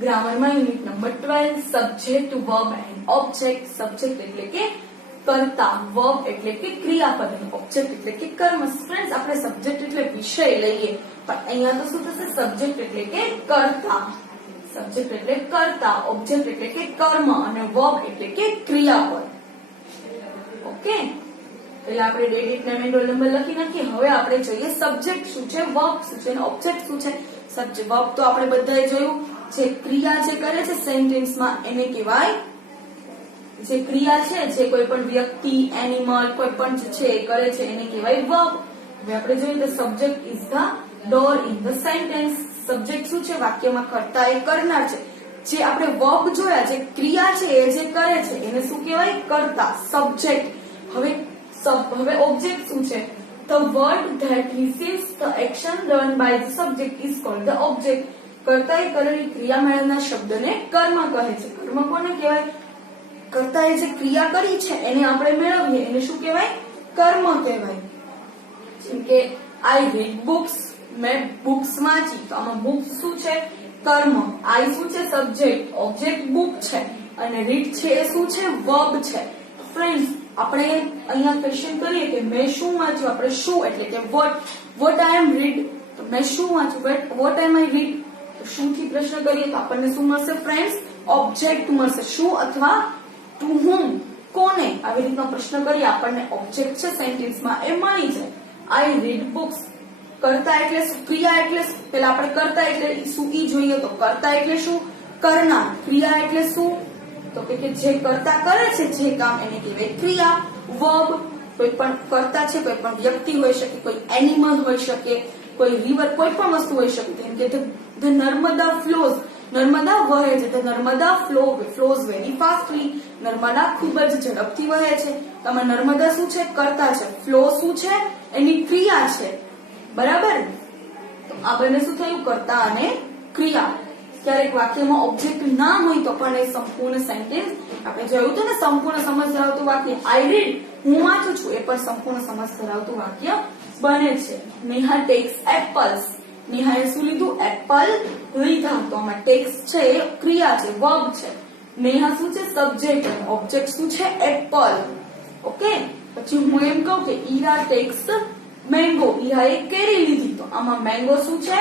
ગ્રામરમાં unit number 12 subject verb and object. Subject એટલે કે કર્તા, વર્બ એટલે કે ક્રિયાપદ અને ઓબ્જેક્ટ એટલે કે કર્મ. ફ્રેન્ડ્સ આપણે સબ્જેક્ટ એટલે વિષય લઈએ પણ અહીંયા તો શું થશે? સબ્જેક્ટ એટલે કે કર્તા, સબ્જેક્ટ એટલે કર્તા, ઓબ્જેક્ટ એટલે કે કર્મ અને વર્બ એટલે કે ક્રિયાપદ. ઓકે, એટલે આપણે date name and roll number લખી નાખીએ. હવે આપણે જોઈએ સબ્જેક્ટ શું છે, વર્બ શું છે અને ઓબ્જેક્ટ શું છે. સબ્જેક્ટ વર્બ તો આપણે બધાએ જોયું, જે ક્રિયા જે કરે છે સેન્ટેન્સમાં એને કહેવાય, જે ક્રિયા છે જે કોઈ પણ વ્યક્તિ, એનિમલ કોઈ પણ છે એ કરે છે એને કહેવાય વર્બ. હવે આપણે જોઈએ તો subject is the door in the sentence. Subject શું છે? વાક્યમાં કર્તા એ કરનાર છે. જે આપણે વર્બ જોયા, જે ક્રિયા છે એ જે કરે છે એને શું કહેવાય? કર્તા, સબ્જેક્ટ. હવે ઓબ્જેક્ટ શું છે? The word that receives the action done by the subject is called the object. કર્તાએ કરેલી ક્રિયા મેળવનાર શબ્દને કર્મ કહે છે. કર્મ કોને કહેવાય? કર્તાએ જે ક્રિયા કરી છે એને આપણે મેળવીએ એને શું કહેવાય? કર્મ કહેવાય. જેમ કે I read books, મેં બુક્સ વાંચી, તો આમાં બુક્સ શું છે? કર્મ. I શું છે? સબ્જેક્ટ, ઓબ્જેક્ટ બુક છે અને રીડ છે એ શું છે? વર્બ છે. ફ્રેન્ડ્સ, આપણે અહીંયા ક્વેશ્ચન કરીએ કે મેં શું વાંચ્યું, આપણે શું એટલે કે વોટ આઈ એમ રીડ, તો મેં શું વાંચ્યું, વોટ એમ આઈ રીડ. તો શું થી પ્રશ્ન કરીએ તો આપણને શું મળશે ફ્રેન્ડ્સ? ઓબ્જેક્ટ મળશે. શું અથવા ટુ હુમ, કોને, આવી રીતનો પ્રશ્ન કરીએ આપણને ઓબ્જેક્ટ છે સેન્ટેન્સમાં એ મળી જાય. આઈ રીડ બુક્સ. કર્તા એટલે શું? ક્રિયા એટલે પેલા આપણે કર્તા એટલે શું ઈ જોઈએ તો કર્તા એટલે શું? કરનાર. ક્રિયા એટલે શું? તો કે જે કર્તા કરે છે જે કામ એને કહેવાય ક્રિયા. વર્બ કોઈ પણ કર્તા છે, કોઈ પણ વ્યક્તિ હોઈ શકે, કોઈ એનિમલ હોઈ શકે, કોઈ રિવર, કોઈ પણ વસ્તુ હોઈ શકે. જેમ કે ધ નર્મદા ફ્લોઝ, નર્મદા વહે છે. The Narmada flows very fastly. Narmada ખૂબ જ ઝડપથી વહે છે. તમે નર્મદા શું છે? કર્તા છે. ફ્લો શું છે? એની ક્રિયા છે. બરાબર? તો આ બંને શું થયું? કર્તા અને ક્રિયા. ક્યારેક વાક્યમાં ઓબ્જેક્ટ ના હોય તો પણ એ સંપૂર્ણ સેન્ટેન્સ, આપણે જોયું હતું ને સંપૂર્ણ સમજ ધરાવતું વાક્ય આઈ રીડ, હું વાંચું છું, એ પણ સંપૂર્ણ સમજ ધરાવતું વાક્ય બને છે. Neha tax apples. નેહાએ શું લીધું? એપલ લીધા. તો આમાં ટેક્સ છે એ ક્રિયા છે, વર્બ છે. નેહા શું છે? સબ્જેક્ટ અને ઓબ્જેક્ટ શું છે? એપલ. ઓકે, પછી હું એમ કહું કે ઈરા ટેક્સ મેંગો. ઈરાએ કેરી લીધી, તો આમાં મેંગો શું છે?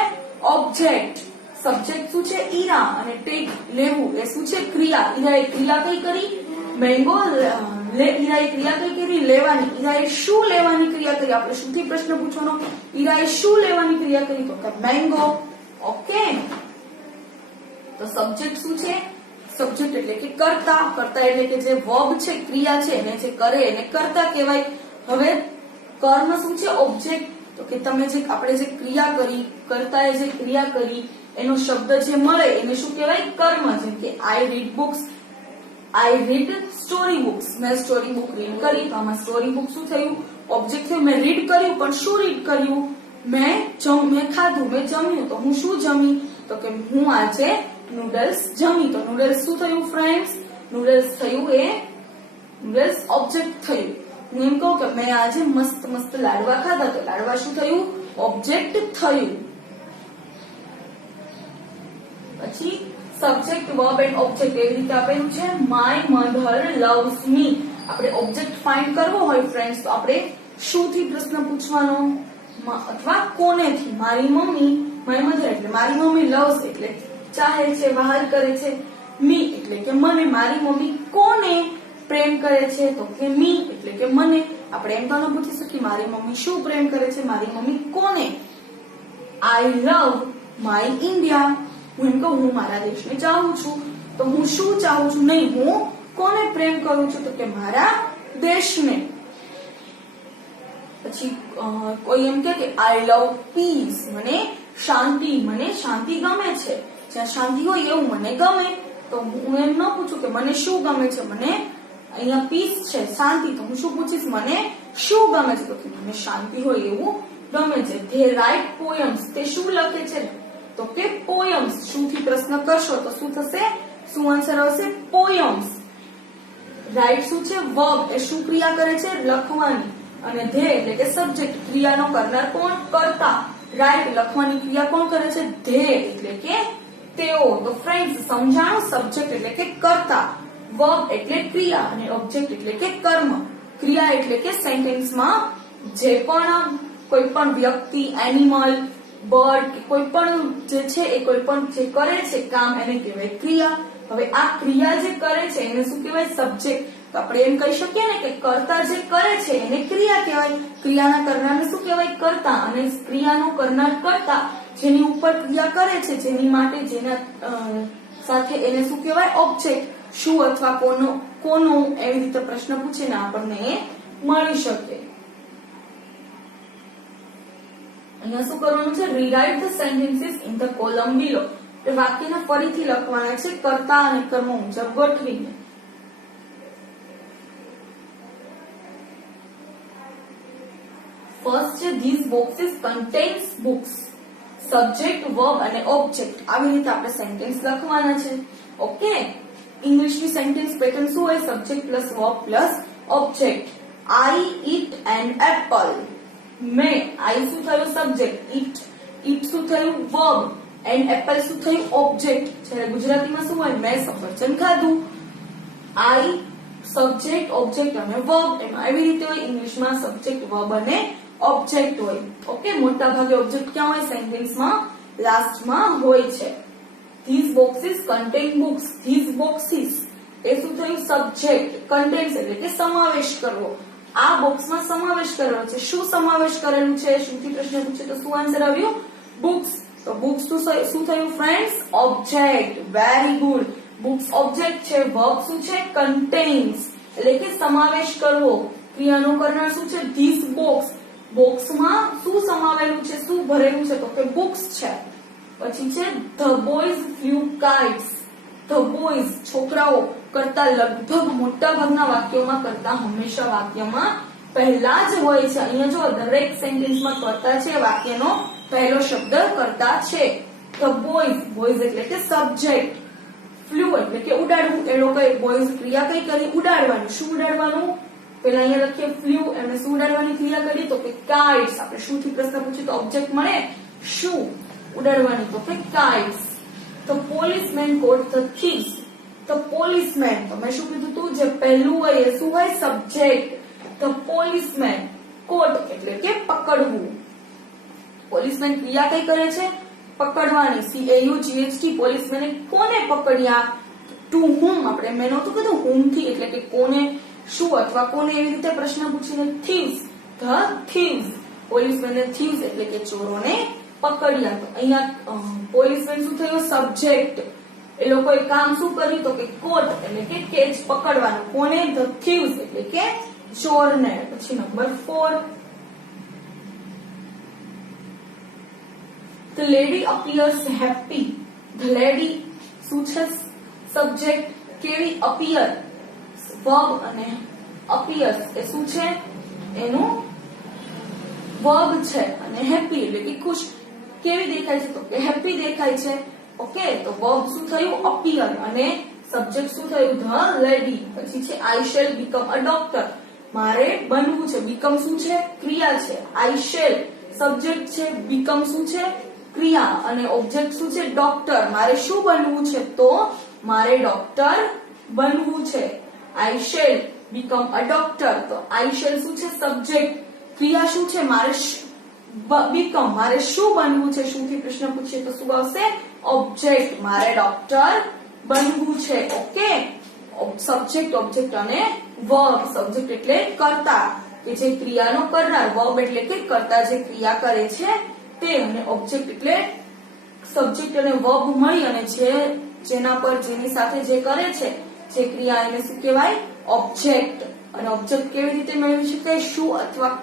ઓબ્જેક્ટ. સબ્જેક્ટ શું છે? ઈરા અને ટેક લેવું એ શું છે? ક્રિયા. ઈરાએ ક્રિયા કઈ કરી? મેંગો. ઈરાએ ક્રિયા કઈ કરી? લેવાની. ઈરાએ શું લેવાની ક્રિયા કરી? આપણે શું થી પ્રશ્ન પૂછવાનો? ઈરાએ શું લેવાની ક્રિયા કરી? તો કે મેંગો. ઓકે, તો સબ્જેક્ટ શું છે? સબ્જેક્ટ એટલે કે કર્તા. કર્તા એટલે કે જે વર્બ છે, ક્રિયા છે, એને જે કરે એને કર્તા કહેવાય. હવે કર્મ શું છે? ઓબ્જેક્ટ. તો કે તમે જે આપણે જે ક્રિયા કરી, કર્તાએ જે ક્રિયા કરી એનો શબ્દ જે મળે એને શું કહેવાય? કર્મ. જેમ કે આઈ રીડ બુક્સ, આઈ રીડ સ્ટોરી બુક્સ. મેં સ્ટોરી બુક રીડ કરી, તો આમાં સ્ટોરી બુક શું થયું? ઓબ્જેક્ટ થયું. મેં રીડ કર્યું, પણ શું રીડ કર્યું? મેં ખાધું, મેં જમ્યું, તો હું શું જમી? તો કે હું આજે નૂડલ્સ જમી. તો નૂડલ્સ શું થયું ફ્રેન્ડ્સ? નૂડલ્સ થયું એ નૂડલ્સ ઓબ્જેક્ટ થયું. હું એમ કહું કે મેં આજે મસ્ત મસ્ત લાડવા ખાધા, તો લાડવા શું થયું? ઓબ્જેક્ટ થયું. પછી સબ્જેક્ટ, વર્બ એન્ડ ઓબ્જેક્ટ એવી રીતે આપેલું છે. માય મધર લવ્સ મી. આપણે ઓબ્જેક્ટ ફાઇન્ડ કરવો હોય ફ્રેન્ડ્સ તો આપણે શું થી પ્રશ્ન પૂછવાનો અથવા કોને થી? મારી મમ્મી, માય મધર એટલે મારી મમ્મી, લવ્સ એટલે ચાહે છે, વહાલ કરે છે, મી એટલે કે મને. મારી મમ્મી કોને પ્રેમ કરે છે? તો કે મી એટલે કે મને. આપણે એમ તો ન પૂછી શકીએ મારી મમ્મી શું પ્રેમ કરે છે, મારી મમ્મી કોને? આઈ લવ માય ઇન્ડિયા. હું એમ કહું હું મારા દેશને ચાહું છું, તો હું શું ચાહું છું? નહીં, હું કોને પ્રેમ કરું છું? તો કે મારા દેશને. પછી કોઈ એમ કે આઈ લવ પીસ, મને શાંતિ ગમે છે. જ્યાં શાંતિ હોય એવું મને ગમે. તો હું એમ ન પૂછું કે મને શું ગમે છે, મને અહીંયા પીસ છે, શાંતિ, તો હું શું પૂછીશ? મને શું ગમે છે? તો કે મને શાંતિ હોય એવું ગમે છે. They write poems. તે શું લખે છે? તો કે પોયમ્સ. શું થી પ્રશ્ન કરશો તો શું થશે? શું આન્સર આવશે? પોયમ્સ. રાઇટ શું છે? વર્બ. એ શું ક્રિયા કરે છે? લખવાની. અને ધે એટલે કે સબ્જેક્ટ. ક્રિયાનો કરનાર કોણ? કર્તા. રાઇટ લખવાની ક્રિયા કોણ કરે છે? ધે એટલે કે તેઓ. તો ફ્રેન્ડ્સ સમજાણું, સબ્જેક્ટ એટલે કે કર્તા, વર્બ એટલે ક્રિયા અને ઓબ્જેક્ટ એટલે કે કર્મ. ક્રિયા એટલે કે સેન્ટેન્સમાં જે પણ કોઈ પણ વ્યક્તિ, એનિમલ, બર્ડ કે કોઈ પણ જે છે એ કોઈ પણ જે કરે છે કામ એને કહેવાય ક્રિયા. હવે આ ક્રિયા જે કરે છે એને શું કહેવાય? સબ્જેક્ટ. તો આપણે એમ કહી શકીએ ને કે કર્તા જે કરે છે એને ક્રિયા કહેવાય. ક્રિયાના કરનારને શું કહેવાય? કર્તા. અને ક્રિયાનો કરનાર કર્તા, જેની ઉપર ક્રિયા કરે છે, જેની માટે, જેના સાથે એને શું કહેવાય? ઓબ્જેક્ટ. શું અથવા કોનું એવી રીતે પ્રશ્ન પૂછીને આપણને એ મળી શકે. અહીંયા શું કરવાનું છે? Rewrite the sentences in the column below. વાક્યને ફરીથી લખવાના છે કર્તા અને કર્મ મુજબ ગોઠવીને. ફર્સ્ટ છે these boxes contains books. Subject, verb અને ઓબ્જેક્ટ આવી રીતે આપણે સેન્ટેન્સ લખવાના છે. ઓકે, ઇંગ્લિશની સેન્ટેન્સ પેટર્ન શું હોય? Subject plus verb plus object. I eat an apple. મેં, I શું થયું? સબ્જેક્ટ. eat શું થયું? વર્બ. એન્ડ એપલ શું થયું? ઓબ્જેક્ટ. જ્યારે ગુજરાતીમાં શું હોય? મેં સફરજન ખાધું. I સબ્જેક્ટ, ઓબ્જેક્ટ અને વર્બ. એમાં એવી રીતે હોય. ઇંગ્લિશમાં સબ્જેક્ટ, વર્બ અને ઓબ્જેક્ટ હોય. ઓકે, મોટા ભાગે ઓબ્જેક્ટ ક્યાં હોય? સેન્ટેન્સમાં લાસ્ટમાં હોય છે. These boxes contain books. These boxes એ શું થયું? સબ્જેક્ટ. contains એટલે કે સમાવેશ કરવો. આ બોક્સમાં સમાવેશ કરેલો છે. શું સમાવેશ કરેલું છે? શુંથી પ્રશ્ન પૂછે તો શું આન્સર આવ્યું? બુક્સ. તો બુક્સ શું થયું friends? Object. Very good. Books object છે. વર્બ શું છે? કન્ટેન્સ એટલે કે સમાવેશ કરવો. ક્રિયાનો કરનાર શું છે? This box. બોક્સમાં શું સમાવેલું છે? શું ભરેલું છે? તો કે બુક્સ છે. પછી છે the boys flew kites. The boys છોકરાઓ કરતા લગભગ મોટા ભાગના વાક્યોમાં કરતા હંમેશા વાક્યમાં પહેલા જ હોય છે. અહીંયા જો દરેક સેન્ટેન્સમાં કરતા છે. વાક્યનો પહેલો શબ્દ કરતા છે. ધ બોયઝ, બોયઝ એટલે કે સબ્જેક્ટ. ફ્લ્યુ એટલે કે ઉડાડવું. એ લોકોએ બોયઝ ક્રિયા કઈ કરી? ઉડાડવાનું. શું ઉડાડવાનું? પેલા અહીંયા લખીએ ફ્લ્યુ, એમને શું ઉડાડવાની ક્રિયા કરી? તો કે કાઇટ્સ. આપણે શું થી પ્રશ્ન પૂછીએ તો ઓબ્જેક્ટ મળે. શું ઉડાડવાની? તો કે kites. The policeman caught the thieves. The policeman, તો મેં શું કીધું તું? જે પહેલું હોય એ શું હોય? સબ્જેક્ટ. ધ પોલીસમેન કોટ એટલે કે પકડવું. પોલીસમેન ક્રિયા કઈ કરે છે? પકડવાની. CAUGHT. પોલીસમેને કોને પકડ્યા? ટુ હુમ. આપણે મેં નહોતું કીધું હુમ થી એટલે કે કોને, શું અથવા કોને એવી રીતે પ્રશ્ન પૂછીને થીવ્સ. The thieves. પોલીસમેને થીવ્સ એટલે કે ચોરોને પકડ્યા. તો અહીંયા પોલીસમેન શું થયું? સબ્જેક્ટ. એ લોકોએ કામ શું કર્યું? તો કે કોટ એટલે કે કેચ, પકડવાનું. કોને? ધ થીવ્સ એટલે કે ચોરને. પછી number 4. The lady appears happy. The lady શું છે? સબ્જેક્ટ. કેવી? appear. verb અને appears એ શું છે? એનું verb છે. અને happy એટલે કે ખુશ. કેવી દેખાય છે? તો કે happy દેખાય છે. ઓકે, તો verb શું થયું? appear. અને સબ્જેક્ટ શું થયું? the lady. પછી છે I shall become a doctor. મારે બનવું છે. become શું છે? ક્રિયા છે. I shall સબ્જેક્ટ છે. become શું છે? ક્રિયા. અને ઓબ્જેક્ટ શું છે? ડોક્ટર. મારે શું બનવું છે? તો મારે ડોક્ટર બનવું છે. I shall become a doctor. તો I shall શું છે? સબ્જેક્ટ. ક્રિયા શું છે? મારે become. મારે શું બનવું છે? શું થી પ્રશ્ન પૂછીએ તો શું આવશે? ઓબ્જેક્ટ. મારે ડોક્ટર બનવું છે. ઓકે, સબ્જેક્ટ, ઓબ્જેક્ટ અને વર્બ. સબ્જેક્ટ એટલે કર્તા કે જે ક્રિયાનો કરનાર. વર્બ એટલે કે કર્તા જે ક્રિયા કરે છે તે. અને ઓબ્જેક્ટ એટલે સબ્જેક્ટ અને વર્બ મળી અને જેના પર, જેની સાથે જે કરે છે જે ક્રિયા, એને શું કહેવાય? ઓબ્જેક્ટ. અને ઓબ્જેક્ટ કેવી રીતે મેળવી શકાય? શું અથવા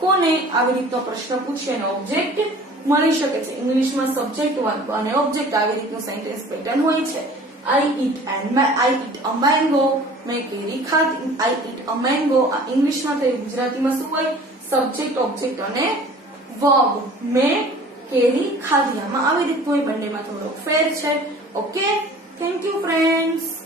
કોને આવી રીતનો પ્રશ્ન પૂછીએ અને ઓબ્જેક્ટ મળી શકે છે. ઇંગ્લિશમાં સબ્જેક્ટ, વર્બ અને ઓબ્જેક્ટ આવી રીતનું સેન્ટેન્સ પેટર્ન હોય છે. I eat a mango. મેં કેરી ખાધી. I eat a mango. આ ઇંગ્લિશમાં થયું. ગુજરાતીમાં શું હોય? સબ્જેક્ટ, ઓબ્જેક્ટ અને વર્બ. મેં કેરી ખાધી. આમાં આવી રીતનું બંનેમાં થોડો ફેર છે. Okay, thank you friends.